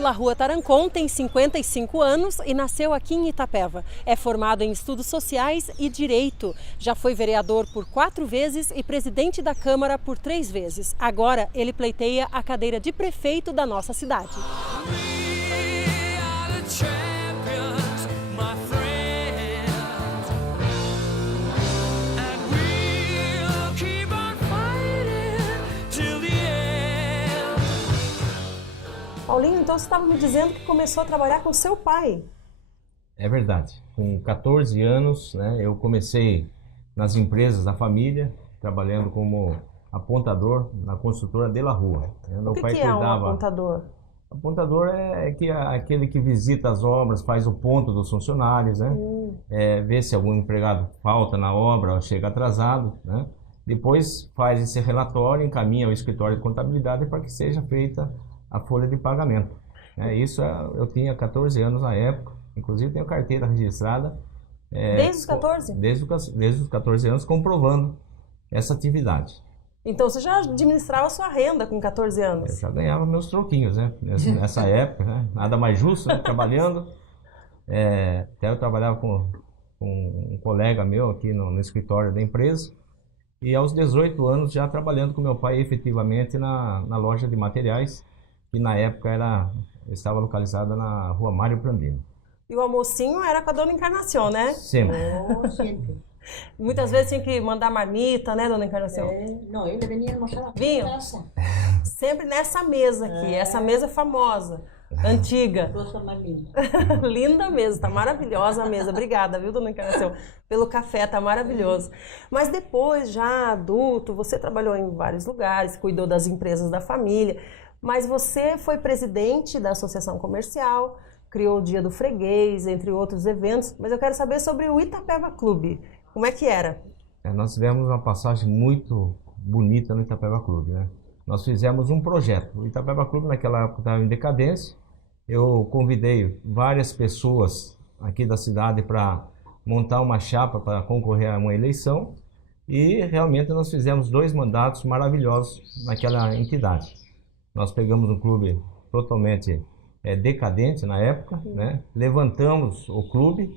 de la Rua Tarancon tem 55 anos e nasceu aqui em Itapeva. É formado em Estudos Sociais e Direito. Já foi vereador por 4 vezes e presidente da Câmara por 3 vezes. Agora ele pleiteia a cadeira de prefeito da nossa cidade. Paulinho, então você estava me dizendo que começou a trabalhar com seu pai. É verdade. Com 14 anos, né, eu comecei nas empresas da família, trabalhando como apontador na construtora de la Rua. O que é um apontador? Apontador é aquele que visita as obras, faz o ponto dos funcionários, né? Vê se algum empregado falta na obra ou chega atrasado, né? Depois faz esse relatório, encaminha ao escritório de contabilidade para que seja feita a folha de pagamento. Eu tinha 14 anos na época, inclusive tenho carteira registrada. Desde os 14? Desde os 14 anos, comprovando essa atividade. Então você já administrava sua renda com 14 anos? Eu já ganhava meus troquinhos, né? Nessa época, né? Nada mais justo, né? Trabalhando. Até eu trabalhava com um colega meu aqui no escritório da empresa. E aos 18 anos já trabalhando com meu pai efetivamente na loja de materiais, que na época estava localizada na Rua Mário Prandini. E o almocinho era com a dona Encarnação, né? Sempre. Sempre. Muitas vezes tinha que mandar marmita, né, dona Encarnação? Não, ele vinha almoçar na Vinho? casa. Sempre nessa mesa aqui, essa mesa famosa, antiga. Nossa, mais linda. Linda mesmo, tá maravilhosa a mesa. Obrigada, viu, dona Encarnação, pelo café, tá maravilhoso. Mas depois, já adulto, você trabalhou em vários lugares, cuidou das empresas da família, mas você foi presidente da Associação Comercial, criou o Dia do Freguês, entre outros eventos, mas eu quero saber sobre o Itapeva Clube. Como é que era? Nós tivemos uma passagem muito bonita no Itapeva Clube, né? Nós fizemos um projeto. O Itapeva Clube naquela época estava em decadência. Eu convidei várias pessoas aqui da cidade para montar uma chapa para concorrer a uma eleição e realmente nós fizemos 2 mandatos maravilhosos naquela entidade. Nós pegamos um clube totalmente decadente na época, né? Levantamos o clube,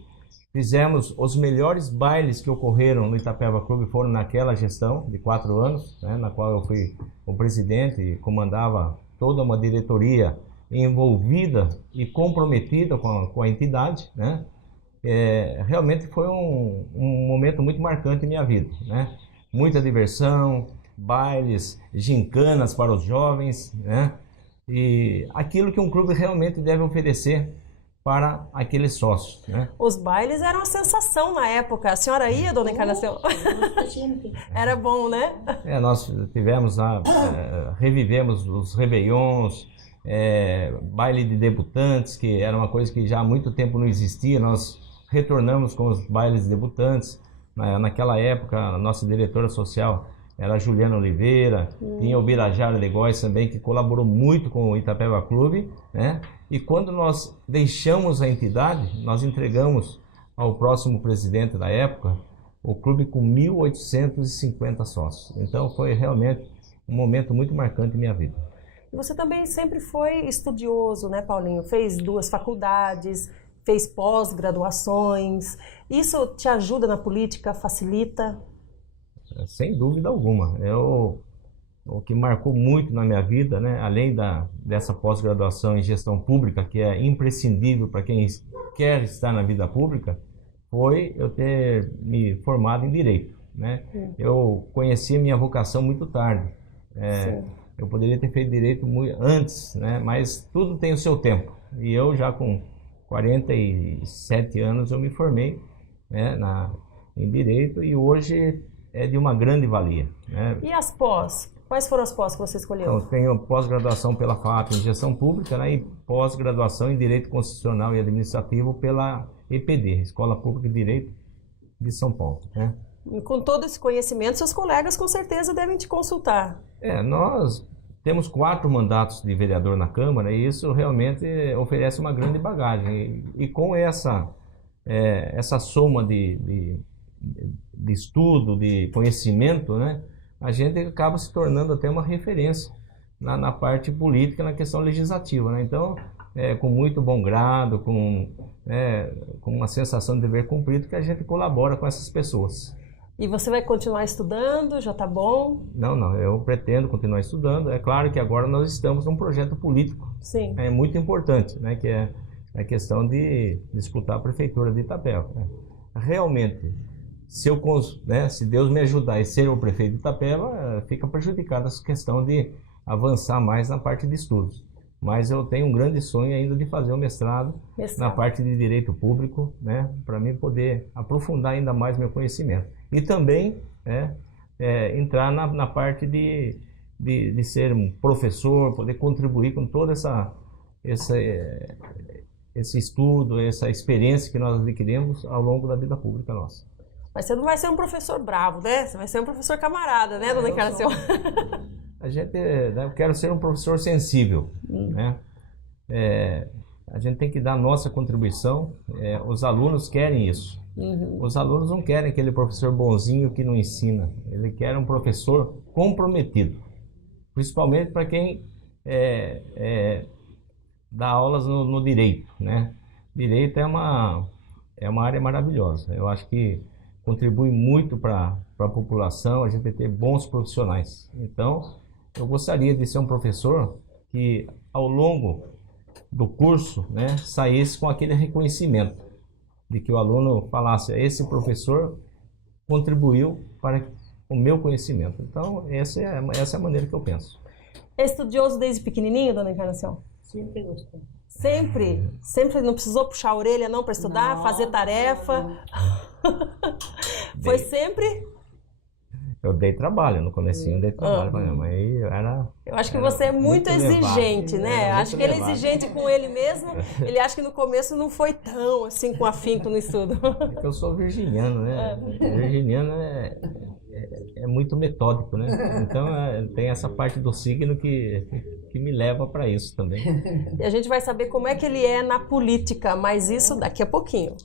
fizemos os melhores bailes que ocorreram no Itapeva Clube, foram naquela gestão de 4 anos, né? Na qual eu fui o presidente e comandava toda uma diretoria envolvida e comprometida com a entidade, né? Realmente foi um momento muito marcante em minha vida, né? Muita diversão, bailes, gincanas para os jovens, né? E aquilo que um clube realmente deve oferecer para aqueles sócios, né? Os bailes eram uma sensação na época. A senhora ia, dona Encarnação? Era bom, né? Nós tivemos revivemos os réveillons, baile de debutantes, que era uma coisa que já há muito tempo não existia. Nós retornamos com os bailes de debutantes. Naquela época, a nossa diretora social era a Juliana Oliveira, tinha o Birajara de Góes também, que colaborou muito com o Itapeva Clube, né? E quando nós deixamos a entidade, nós entregamos ao próximo presidente da época o clube com 1.850 sócios. Então foi realmente um momento muito marcante em minha vida. Você também sempre foi estudioso, né, Paulinho? Fez 2 faculdades, fez pós-graduações. Isso te ajuda na política, facilita? Sem dúvida alguma. O que marcou muito na minha vida, né, além dessa pós-graduação em gestão pública, que é imprescindível para quem quer estar na vida pública, foi eu ter me formado em Direito, né? Eu conheci a minha vocação muito tarde. Eu poderia ter feito Direito muito antes, né? Mas tudo tem o seu tempo. E eu já com 47 anos eu me formei, né, em Direito e hoje é de uma grande valia, né? E as pós? Quais foram as pós que você escolheu? Então, tenho pós-graduação pela FAP em Gestão Pública, né, e pós-graduação em Direito Constitucional e Administrativo pela EPD, Escola Pública de Direito de São Paulo, né? E com todo esse conhecimento, seus colegas com certeza devem te consultar. Nós temos 4 mandatos de vereador na Câmara e isso realmente oferece uma grande bagagem. E com essa soma de estudo, de conhecimento, né, a gente acaba se tornando até uma referência na parte política, na questão legislativa, né? Então, com muito bom grado, com uma sensação de dever cumprido, que a gente colabora com essas pessoas. E você vai continuar estudando? Já está bom? Não, eu pretendo continuar estudando. É claro que agora nós estamos num projeto político. Sim. É muito importante, né, que é a questão de disputar a prefeitura de Itapeva. Realmente, se Deus me ajudar e ser o prefeito de Itapeva, fica prejudicada essa questão de avançar mais na parte de estudos. Mas eu tenho um grande sonho ainda de fazer o mestrado na parte de direito público, né, para mim poder aprofundar ainda mais meu conhecimento. E também entrar na parte de ser um professor, poder contribuir com toda esse estudo, essa experiência que nós adquirimos ao longo da vida pública nossa. Mas você não vai ser um professor bravo, né? Você vai ser um professor camarada, né, dona Encarnação? Eu quero ser um professor sensível, né? A gente tem que dar a nossa contribuição, os alunos querem isso. Os alunos não querem aquele professor bonzinho que não ensina, ele quer um professor comprometido, principalmente para quem dá aulas no direito, né? Direito é uma área maravilhosa, eu acho que contribui muito para a população, a gente ter bons profissionais. Então, eu gostaria de ser um professor que, ao longo do curso, né, saísse com aquele reconhecimento, de que o aluno falasse, esse professor contribuiu para o meu conhecimento. Então, essa é a maneira que eu penso. É estudioso desde pequenininho, dona Encarnação? Sempre gostei. Sempre? Sempre não precisou puxar a orelha não para estudar, fazer tarefa? Foi sempre? Eu dei trabalho, no comecinho eu dei trabalho para minha mãe. Eu acho que você é muito exigente, né? Acho que ele é exigente com ele mesmo. Ele acha que no começo não foi tão assim com afinco no estudo. Eu sou virginiano, né? Virginiano é muito metódico, né? Então tem essa parte do signo que me leva para isso também. E a gente vai saber como é que ele é na política, mas isso daqui a pouquinho.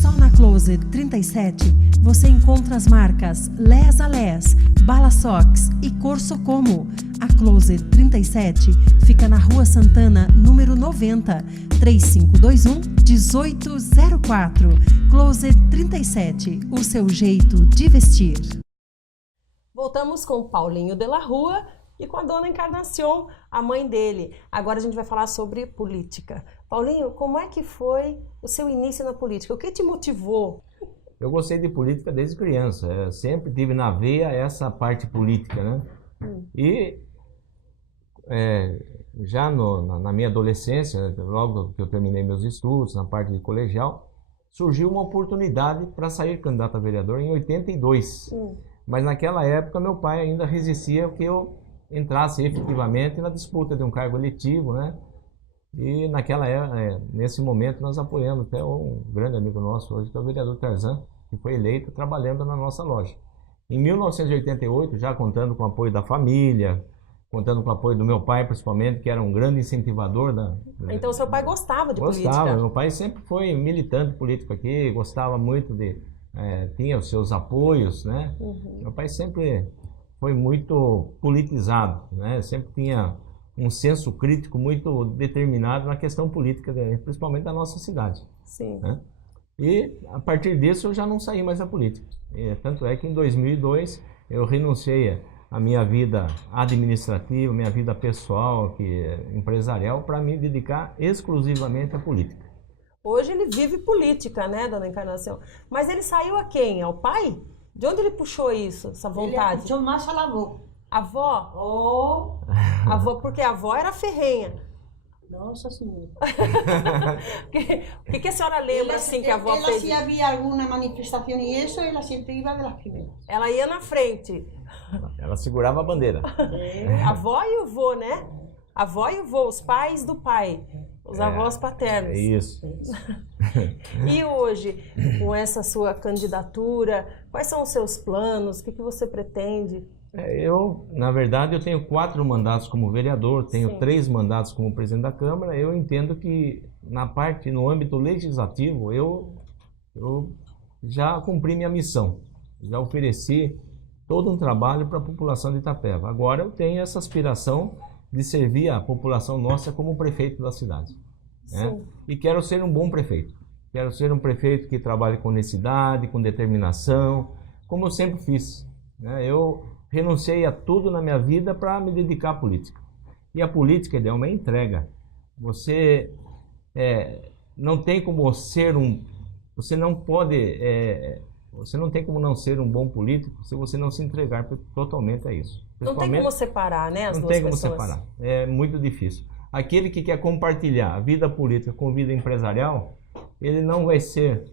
Só na Closet 37 você encontra as marcas Les a Les, Bala Sox e Corso Como. A Closet 37 fica na Rua Santana, número 90, 3521-1804. Closet 37, o seu jeito de vestir. Voltamos com Paulinho de la Rua e com a dona Encarnação, a mãe dele. Agora a gente vai falar sobre política. Paulinho, como é que foi o seu início na política? O que te motivou? Eu gostei de política desde criança. Eu sempre tive na veia essa parte política, né? E já na minha adolescência, logo que eu terminei meus estudos, na parte de colegial, surgiu uma oportunidade para sair candidato a vereador em 82. Mas naquela época meu pai ainda resistia que eu entrasse efetivamente na disputa de um cargo eletivo, né? E nesse momento nós apoiamos até um grande amigo nosso hoje, que é o vereador Tarzan, que foi eleito trabalhando na nossa loja. Em 1988, já contando com o apoio da família, contando com o apoio do meu pai principalmente, que era um grande incentivador Então seu pai gostava de política? Gostava, meu pai sempre foi militante político aqui, gostava muito tinha os seus apoios, né? Meu pai sempre foi muito politizado, né? Sempre tinha um senso crítico muito determinado na questão política, principalmente da nossa cidade. Sim. Né? E a partir disso eu já não saí mais da política. Tanto é que em 2002 eu renunciei à minha vida administrativa, minha vida pessoal, empresarial, para me dedicar exclusivamente à política. Hoje ele vive política, né, dona Encarnação? Mas ele saiu a quem? Ao pai? De onde ele puxou isso, essa vontade? Ele puxou mais a avó. Avó? Oh, Avó, porque a avó era ferrenha. nossa senhora. O que a senhora lembra assim que a avó fez? Se havia alguma manifestação e isso, ela sempre ia de las primeiras. Ela ia na frente. Ela segurava a bandeira. A avó e o vô, né? A avó e o vô, os pais do pai. Os avós paternos. Isso. E hoje, com essa sua candidatura, quais são os seus planos? O que você pretende? Na verdade, eu tenho 4 mandatos como vereador, tenho Sim. 3 mandatos como presidente da Câmara. Eu entendo que no âmbito legislativo, eu já cumpri minha missão. Já ofereci todo um trabalho para a população de Itapeva. Agora eu tenho essa aspiração de servir a população nossa como prefeito da cidade. né? E quero ser um bom prefeito. Quero ser um prefeito que trabalhe com honestidade, com determinação, como eu sempre fiz, né? Eu renunciei a tudo na minha vida para me dedicar à política. E a política é uma entrega. Você não tem como ser você não pode, você não tem como não ser um bom político se você não se entregar totalmente a isso. Não tem como separar, né, as não duas tem como pessoas. separar. É muito difícil. Aquele que quer compartilhar a vida política com a vida empresarial, ele não vai ser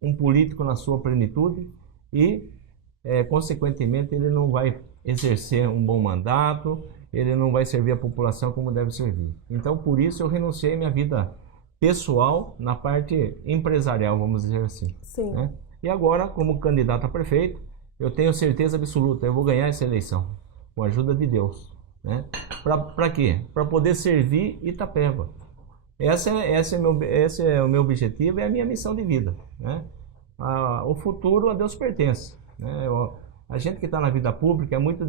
um político na sua plenitude e, consequentemente, ele não vai exercer um bom mandato, ele não vai servir a população como deve servir. Então, por isso, eu renunciei à minha vida pessoal na parte empresarial, vamos dizer assim. Sim. Né? E agora, como candidato a prefeito, eu tenho certeza absoluta, eu vou ganhar essa eleição, com a ajuda de Deus. Né? Para quê? Para poder servir Itapeva. Esse é o meu objetivo, é a minha missão de vida. Né? O futuro a Deus pertence. Né? A gente que está na vida pública é muito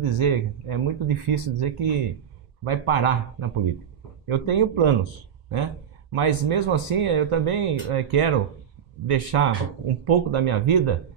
difícil dizer que vai parar na política. Eu tenho planos, né? Mas mesmo assim eu também quero deixar um pouco da minha vida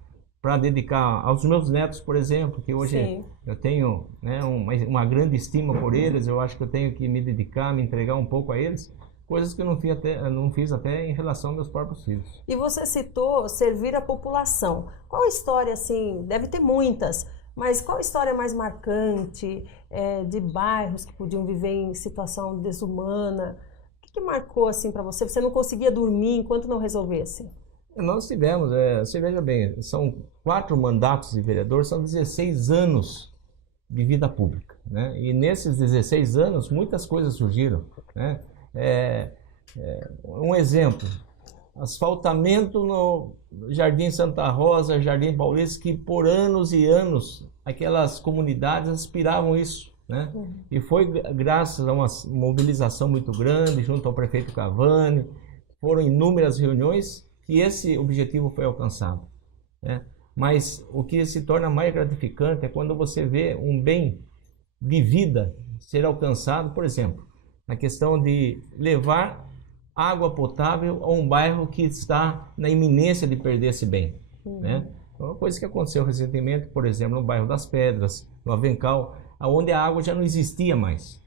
para dedicar aos meus netos, por exemplo, que hoje eu tenho, né, uma grande estima por eles. Eu acho que eu tenho que me dedicar, me entregar um pouco a eles. Coisas que eu não fiz até em relação aos meus próprios filhos. E você citou servir a população. Qual história, assim, deve ter muitas, mas qual história mais marcante de bairros que podiam viver em situação desumana? O que marcou, assim, para você? Você não conseguia dormir enquanto não resolvesse? Nós tivemos, você veja bem, são 4 mandatos de vereador, são 16 anos de vida pública, né? E nesses 16 anos, muitas coisas surgiram, né? Um exemplo, asfaltamento no Jardim Santa Rosa, Jardim Paulista, que por anos e anos aquelas comunidades aspiravam isso, né? E foi graças a uma mobilização muito grande junto ao prefeito Cavani, foram inúmeras reuniões que esse objetivo foi alcançado, né? Mas o que se torna mais gratificante é quando você vê um bem de vida ser alcançado, por exemplo, na questão de levar água potável a um bairro que está na iminência de perder esse bem, né? Uma coisa que aconteceu recentemente, por exemplo, no bairro das Pedras, no Avencal, onde a água já não existia mais.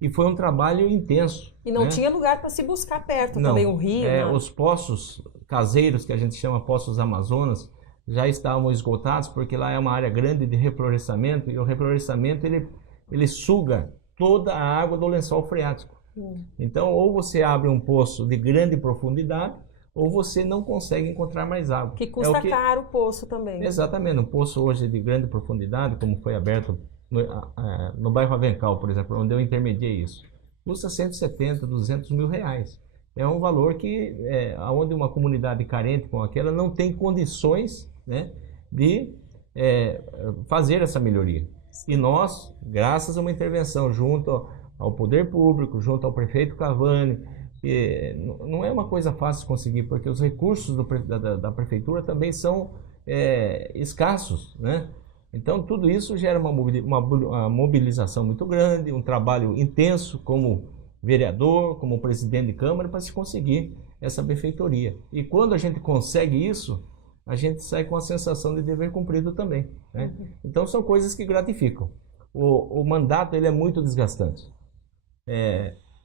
E foi um trabalho intenso. E não, né? tinha lugar para se buscar perto, também um rio. Né? Os poços caseiros, que a gente chama poços Amazonas, já estavam esgotados, porque lá é uma área grande de reflorestamento, e o reflorestamento ele suga toda a água do lençol freático. Então, ou você abre um poço de grande profundidade, ou você não consegue encontrar mais água. Que custa caro o poço também. Exatamente. Um poço hoje de grande profundidade, como foi aberto no bairro Avencal, por exemplo, onde eu intermediei isso, custa 170, 200 mil reais. É um valor que, onde uma comunidade carente como aquela não tem condições, né, de fazer essa melhoria. E nós, graças a uma intervenção junto ao poder público, junto ao prefeito Cavani, não é uma coisa fácil de conseguir, porque os recursos da prefeitura também são escassos, né? Então tudo isso gera uma mobilização muito grande, um trabalho intenso como vereador, como presidente de Câmara, para se conseguir essa benfeitoria. E quando a gente consegue isso, a gente sai com a sensação de dever cumprido também, né? Então são coisas que gratificam. O mandato ele é muito desgastante.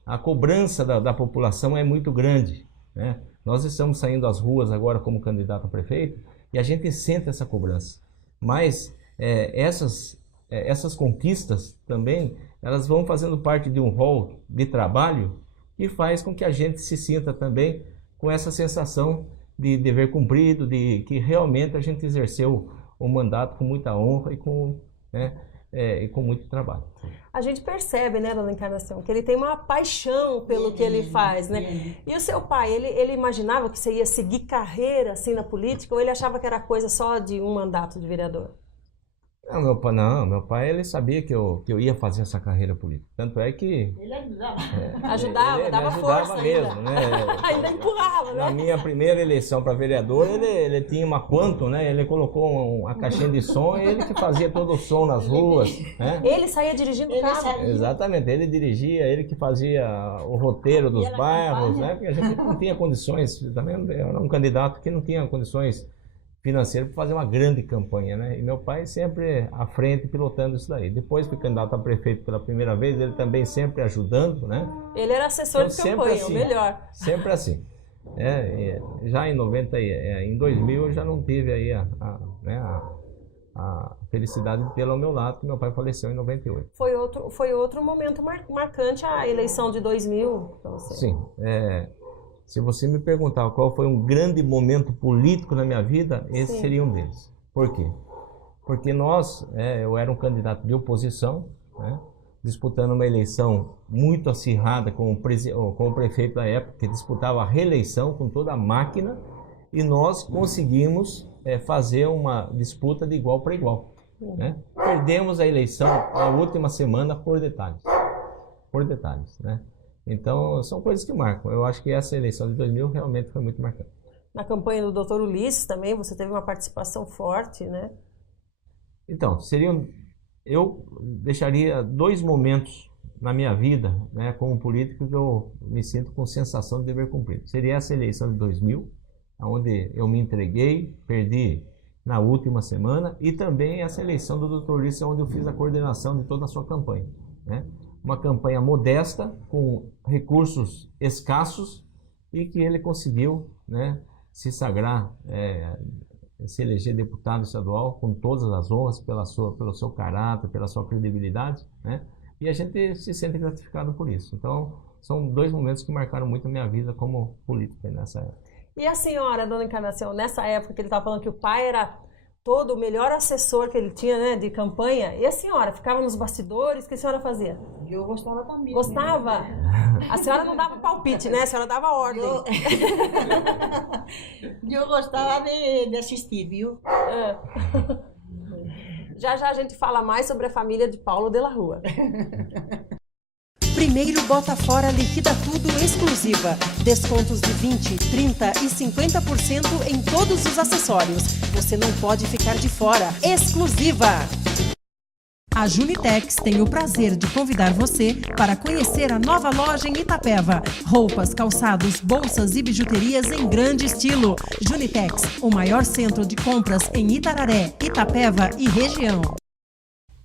A cobrança da população é muito grande, né? Nós estamos saindo às ruas agora como candidato a prefeito e a gente sente essa cobrança. Mas essas conquistas também, elas vão fazendo parte de um rol de trabalho que faz com que a gente se sinta também com essa sensação de dever cumprido, de que realmente a gente exerceu o mandato com muita honra e com muito trabalho. A gente percebe, né, dona Encarnação, que ele tem uma paixão pelo que ele faz, né? E o seu pai, ele imaginava que você ia seguir carreira assim na política ou ele achava que era coisa só de um mandato de vereador? Não, meu pai ele sabia que eu ia fazer essa carreira política. Tanto é que Ele ajudava. Ajudava, ele dava ajudava força mesmo, ainda. né? Ainda empurrava, Na né? minha primeira eleição para vereador, ele tinha uma Quantum, né? Ele colocou uma caixinha de som e ele que fazia todo o som nas ruas, né? Ele saía dirigindo o Ele carro. saía. Exatamente, ele dirigia, ele que fazia o roteiro dos E ela bairros, acompanha. né? Porque a gente não tinha condições, também era um candidato que não tinha condições financeiras para fazer uma grande campanha, né? E meu pai sempre à frente, pilotando isso daí. Depois fui candidato a prefeito pela primeira vez, ele também sempre ajudando, né? Ele era assessor de Então, sempre campanha, assim. o melhor. Sempre assim. Já em 90, em 2000 eu já não tive aí né, a felicidade de tê-lo ao meu lado, que meu pai faleceu em 98. Foi outro momento marcante a eleição de 2000 para você. Sim, se você me perguntar qual foi um grande momento político na minha vida, esse Sim. seria um deles. Por quê? Porque eu era um candidato de oposição, né, disputando uma eleição muito acirrada com o prefeito da época, que disputava a reeleição com toda a máquina, e nós conseguimos fazer uma disputa de igual para igual, né? Perdemos a eleição na última semana por detalhes, né? Então, são coisas que marcam. Eu acho que essa eleição de 2000 realmente foi muito marcante. Na campanha do Dr. Ulisses também, você teve uma participação forte, né? Então, eu deixaria 2 momentos na minha vida, né, como político, que eu me sinto com sensação de dever cumprido. Seria essa eleição de 2000, onde eu me entreguei, perdi na última semana, e também essa eleição do Dr. Ulisses, onde eu fiz a coordenação de toda a sua campanha, né? Uma campanha modesta, com recursos escassos, e que ele conseguiu, né, se sagrar, se eleger deputado estadual com todas as honras pelo seu caráter, pela sua credibilidade, né? E a gente se sente gratificado por isso. Então, são 2 momentos que marcaram muito a minha vida como política nessa época. E a senhora, dona Encarnação, nessa época que ele estava falando que o pai era todo o melhor assessor que ele tinha, né, de campanha, e a senhora ficava nos bastidores, o que a senhora fazia? Eu gostava também. Gostava? A senhora não dava palpite, né? A senhora dava ordem. Eu gostava de assistir, viu? Já já a gente fala mais sobre a família de Paulo de la Rua. Primeiro Bota Fora liquida tudo exclusiva. Descontos de 20, 30 e 50% em todos os acessórios. Você não pode ficar de fora. Exclusiva! A Junitex tem o prazer de convidar você para conhecer a nova loja em Itapeva. Roupas, calçados, bolsas e bijuterias em grande estilo. Junitex, o maior centro de compras em Itararé, Itapeva e região.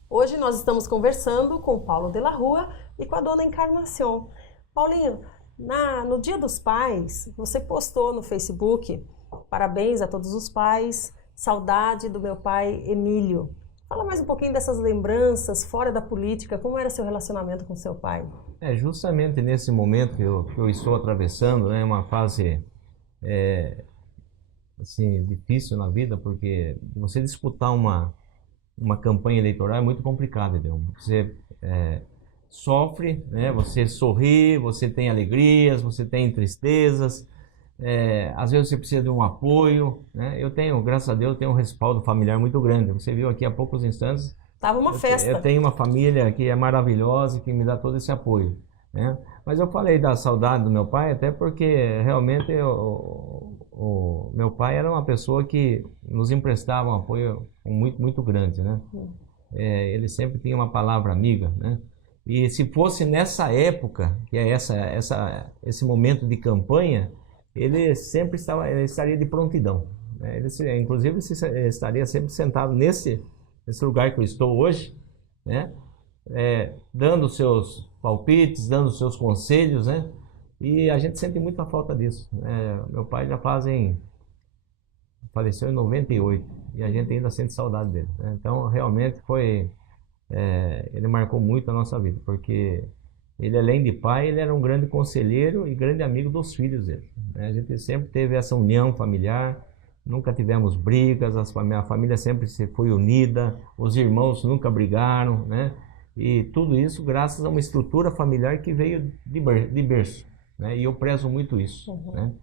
Hoje nós estamos conversando com o Paulo de la Rua e com a dona Encarnação. Paulinho, no Dia dos Pais, você postou no Facebook, parabéns a todos os pais, saudade do meu pai Emílio. Fala mais um pouquinho dessas lembranças fora da política, como era seu relacionamento com seu pai? Justamente nesse momento que eu estou atravessando, né, uma fase assim, difícil na vida, porque você disputar uma campanha eleitoral é muito complicado, entendeu? Você sofre, né, você sorri, você tem alegrias, você tem tristezas, às vezes você precisa de um apoio, né? Eu tenho, graças a Deus, tenho um respaldo familiar muito grande. Você viu aqui há poucos instantes. Tava uma festa. Eu tenho uma família que é maravilhosa, que me dá todo esse apoio, né? Mas eu falei da saudade do meu pai, até porque realmente o meu pai era uma pessoa que nos emprestava um apoio muito, muito grande, né? Ele sempre tinha uma palavra amiga, né? E se fosse nessa época, que é esse momento de campanha, ele sempre estaria de prontidão, né? Inclusive, estaria sempre sentado nesse lugar que eu estou hoje, né? Dando seus palpites, dando seus conselhos, né? E a gente sente muita falta disso. Meu pai faleceu em 98 e a gente ainda sente saudade dele, né? Então, realmente ele marcou muito a nossa vida, porque ele, além de pai, ele era um grande conselheiro e grande amigo dos filhos dele, né? A gente sempre teve essa união familiar, nunca tivemos brigas, a família sempre foi unida, os irmãos nunca brigaram, né? E tudo isso graças a uma estrutura familiar que veio de berço, né? E eu prezo muito isso, né?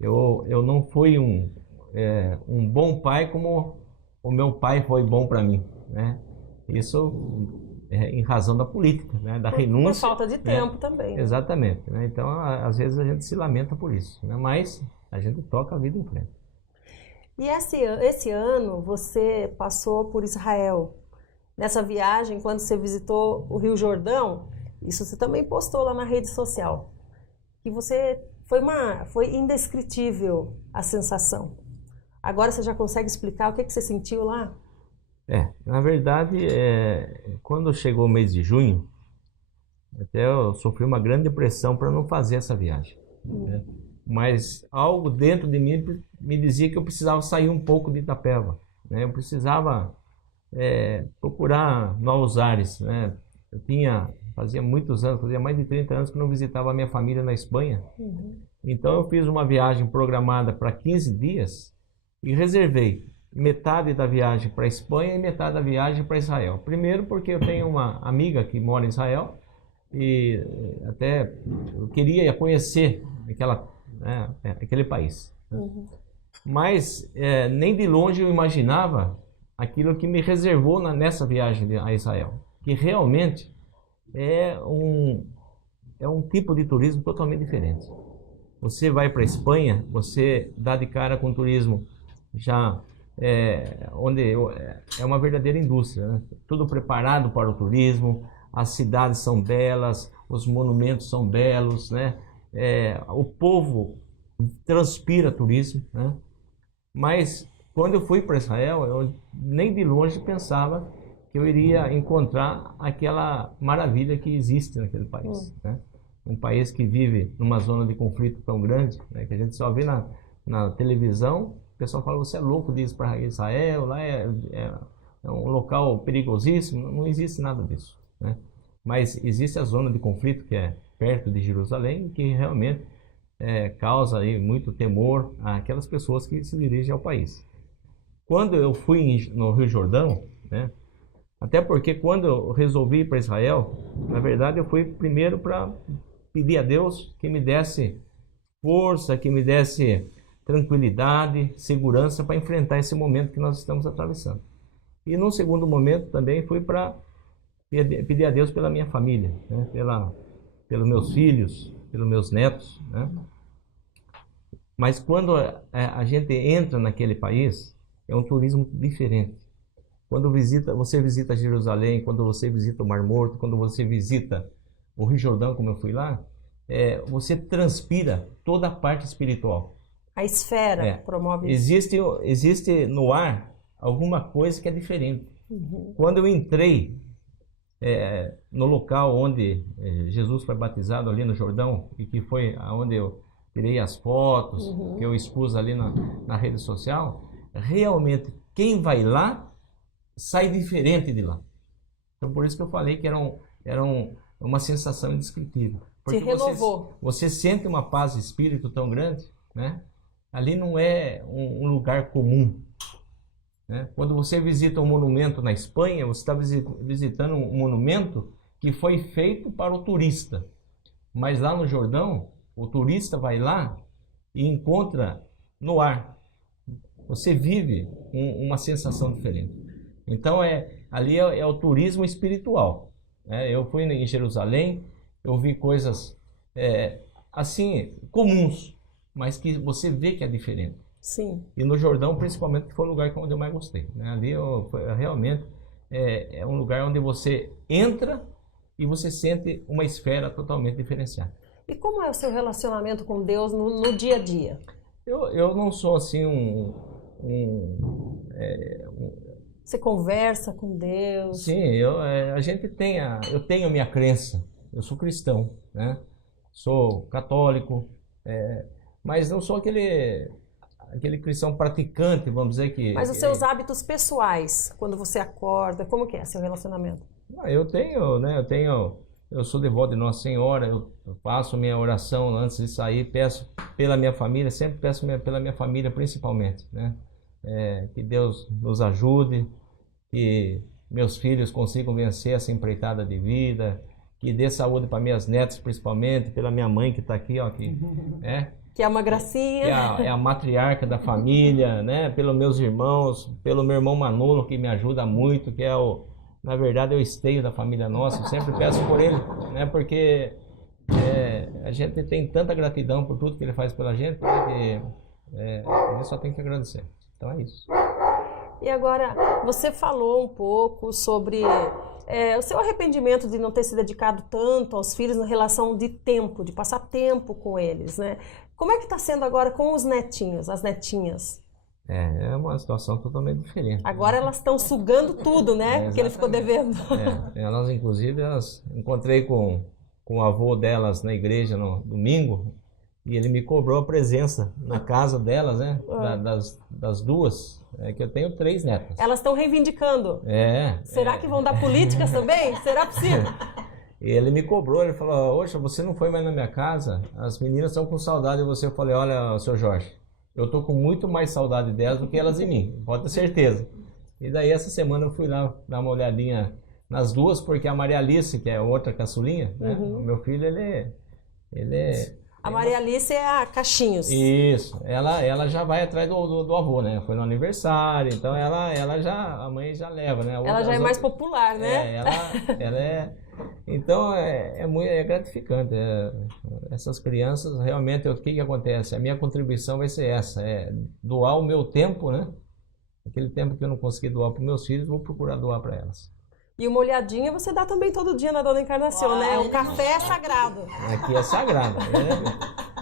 Eu não fui um bom pai como o meu pai foi bom para mim, né? Isso em razão da política, né? Da renúncia. Por falta de tempo também. Né? Exatamente. Né? Então, às vezes a gente se lamenta por isso, né? Mas a gente toca a vida em frente. E esse ano você passou por Israel. Nessa viagem, quando você visitou o Rio Jordão, isso você também postou lá na rede social. Que você foi indescritível a sensação. Agora você já consegue explicar o que você sentiu lá? Na verdade, quando chegou o mês de junho, até eu sofri uma grande depressão para não fazer essa viagem. Né? Mas algo dentro de mim me dizia que eu precisava sair um pouco de Itapeva. Né? Eu precisava procurar novos ares. Né? Fazia muitos anos, fazia mais de 30 anos que não visitava a minha família na Espanha. Então eu fiz uma viagem programada para 15 dias e reservei metade da viagem para a Espanha e metade da viagem para Israel. Primeiro porque eu tenho uma amiga que mora em Israel e até eu queria conhecer aquele país. Mas nem de longe eu imaginava aquilo que me reservou nessa viagem a Israel, que realmente é um tipo de turismo totalmente diferente. Você vai para a Espanha, você dá de cara com turismo já onde é uma verdadeira indústria, né? Tudo preparado para o turismo, as cidades são belas, os monumentos são belos, né? O povo transpira turismo, né? Mas quando eu fui para Israel, eu nem de longe pensava que eu iria encontrar aquela maravilha que existe naquele país, né? Um país que vive numa zona de conflito tão grande, né? Que a gente só vê na televisão. O pessoal fala, você é louco de ir para Israel, lá é um local perigosíssimo. Não existe nada disso, né? Mas existe a zona de conflito que é perto de Jerusalém, que realmente causa aí muito temor àquelas pessoas que se dirigem ao país. Quando eu fui no Rio Jordão, né? Até porque quando eu resolvi ir para Israel, na verdade eu fui primeiro para pedir a Deus que me desse força, que me desse tranquilidade, segurança para enfrentar esse momento que nós estamos atravessando. E num segundo momento também fui para pedir a Deus pela minha família, né? Pelos meus filhos, pelos meus netos, né? Mas quando a gente entra naquele país, é um turismo diferente. Quando você visita Jerusalém, quando você visita o Mar Morto, quando você visita o Rio Jordão, como eu fui lá, você transpira toda a parte espiritual. A esfera promove isso. Existe no ar alguma coisa que é diferente. Quando eu entrei no local onde Jesus foi batizado, ali no Jordão, e que foi onde eu tirei as fotos, que eu expus ali na rede social, realmente quem vai lá sai diferente de lá. Então por isso que eu falei que era uma sensação indescritível. Porque te renovou. Você sente uma paz de espírito tão grande, né? Ali não é um lugar comum, né? Quando você visita um monumento na Espanha, você está visitando um monumento que foi feito para o turista. Mas lá no Jordão, o turista vai lá e encontra no ar. Você vive uma sensação diferente. Então ali é o turismo espiritual, né? Eu fui em Jerusalém, eu vi coisas assim comuns, mas que você vê que é diferente. Sim. E no Jordão, principalmente, que foi o lugar onde eu mais gostei, né? Ali realmente é um lugar onde você entra e você sente uma esfera totalmente diferenciada. E como é o seu relacionamento com Deus no dia a dia? Eu não sou assim Você conversa com Deus? Sim, eu tenho a minha crença. Eu sou cristão, né? Sou católico, mas não sou aquele cristão praticante, vamos dizer que... Mas os seus hábitos pessoais, quando você acorda, como que é seu relacionamento? Eu sou devoto de Nossa Senhora, eu faço minha oração antes de sair, peço pela minha família, sempre peço pela minha família principalmente, né? Que Deus nos ajude, que meus filhos consigam vencer essa empreitada de vida, que dê saúde para minhas netas principalmente, pela minha mãe que está aqui, ó, Que é uma gracinha. Que é a matriarca da família, né? Pelos meus irmãos, pelo meu irmão Manolo, que me ajuda muito, que é na verdade, é o esteio da família nossa. Eu sempre peço por ele, né? Porque a gente tem tanta gratidão por tudo que ele faz pela gente, né? Que a gente só tem que agradecer. Então é isso. E agora, você falou um pouco sobre o seu arrependimento de não ter se dedicado tanto aos filhos na relação de tempo, de passar tempo com eles, né? Como é que está sendo agora com os netinhos, as netinhas? É uma situação totalmente diferente. Agora elas estão sugando tudo, né? Porque ele ficou devendo. Elas, inclusive, encontrei com o avô delas na igreja no domingo, e ele me cobrou a presença na casa delas, né? Das duas, que eu tenho 3 netas. Elas estão reivindicando. Será que vão dar políticas também? Será possível? E ele me cobrou, ele falou, oxa, você não foi mais na minha casa? As meninas estão com saudade de você. Eu falei, olha, seu Jorge, eu tô com muito mais saudade delas do que elas de mim, pode ter certeza. E daí essa semana eu fui lá dar uma olhadinha nas duas, porque a Maria Alice, que é outra caçulinha, né? O meu filho, ele é... A Maria Alice é a Caixinhos. Isso, ela já vai atrás do avô, né? Foi no aniversário, então a mãe já leva, né? Ela já é mais popular, né? Ela é... Então é gratificante. Essas crianças, realmente, o que acontece? A minha contribuição vai ser essa, doar o meu tempo, né? Aquele tempo que eu não consegui doar para os meus filhos, vou procurar doar para elas. E uma olhadinha você dá também todo dia na Dona Encarnação, né? O café é sagrado. Aqui é sagrado, né?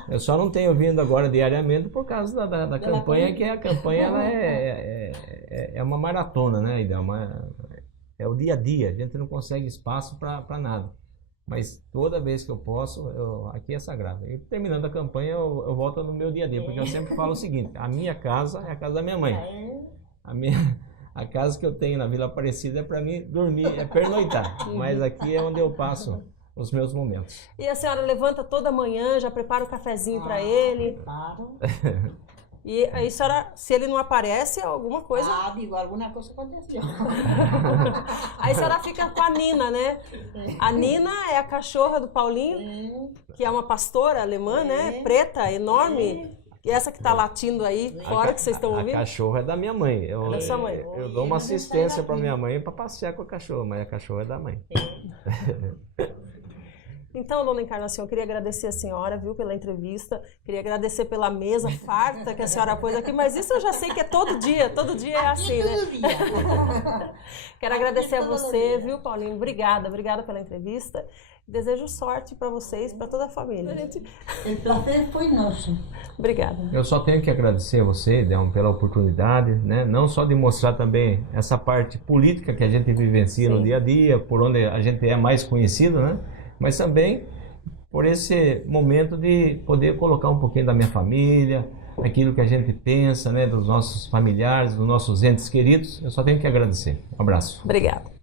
Eu só não tenho vindo agora diariamente por causa da campanha, que a campanha ela é uma maratona, né? É o dia a dia, a gente não consegue espaço para nada. Mas toda vez que eu posso, aqui é sagrado. E terminando a campanha, eu volto no meu dia a dia, porque eu sempre falo o seguinte, a minha casa é a casa da minha mãe. A casa que eu tenho na Vila Aparecida é para mim dormir, é pernoitar. Mas aqui é onde eu passo os meus momentos. E a senhora levanta toda manhã, já prepara o cafezinho para ele? Claro. E aí, senhora, se ele não aparece, alguma coisa... Digo, alguma coisa aconteceu. Aí a senhora fica com a Nina, né? A Nina é a cachorra do Paulinho, que é uma pastora alemã, né? Preta, enorme. E essa que tá latindo aí fora, que vocês estão ouvindo? A cachorra é da minha mãe. É da sua mãe. Eu dou uma assistência para minha mãe para passear com a cachorra, mas a cachorra é da mãe. Então, Dona Encarnação, eu queria agradecer a senhora, viu, pela entrevista. Queria agradecer pela mesa farta que a senhora pôs aqui, mas isso eu já sei que é todo dia é assim, né? Quero agradecer a você, viu, Paulinho? Obrigada pela entrevista. Desejo sorte para vocês, para toda a família. O prazer foi nosso. Obrigada. Eu só tenho que agradecer a você, Delma, pela oportunidade, né? Não só de mostrar também essa parte política que a gente vivencia no dia a dia, por onde a gente é mais conhecido, né? Mas também por esse momento de poder colocar um pouquinho da minha família, aquilo que a gente pensa, né? Dos nossos familiares, dos nossos entes queridos. Eu só tenho que agradecer. Um abraço. Obrigada.